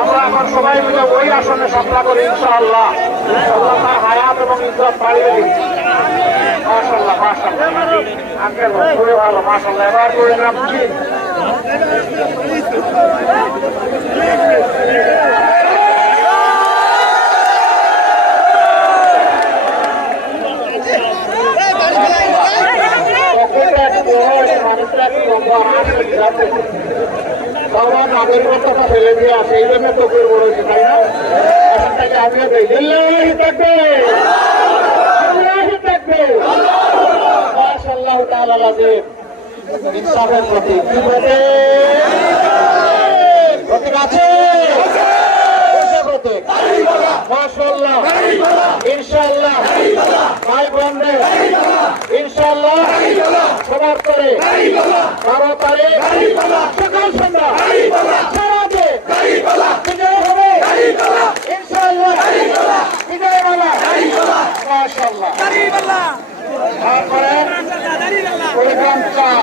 আমরা এখন সবাই মিলে ওই আসনে সাপলা করি ইনশাআল্লাহ। আল্লাহ তার হায়াত এবং ইজ্জত বাড়িয়ে দিচ্ছি। মাশাআল্লাহ মাশাআল্লাহ আঙ্কেল খুবই ভালো মাশাআল্লাহ। এবার করে নাম কি নাগরিকতা ফেলে দিয়ে আসে এই জন্য তো করবো রয়েছে তাই না? এখানটাকে আমিও দেই জিল্লাহি তাকবীর জিল্লাহি তাকবীর মাশাআল্লাহ তাআলা লাজিম ইনসাফের প্রতি কি বলে প্রতীক আছে মাশাআল্লাহ ইনশাআল্লাহ ভাই বোনদের ইনশাআল্লাহ সবার করে 12 তারিখ সকাল সন্ধ্যা সারাতে বিজয় হবে ইনশাআল্লাহ বিজয় মালা মাশাআল্লাহ তারপরে